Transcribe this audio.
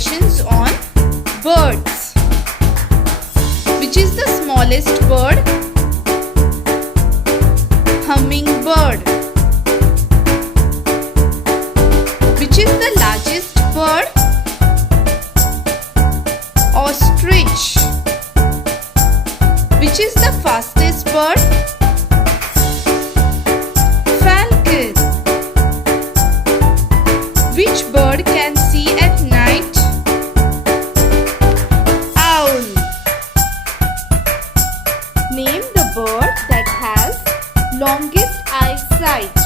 questions on birds. Which is the smallest bird? Hummingbird. Which is the largest bird? Ostrich. Which is the fastest bird? Falcon. Which bird can see at night? Owl. Name the bird that has longest eyesight.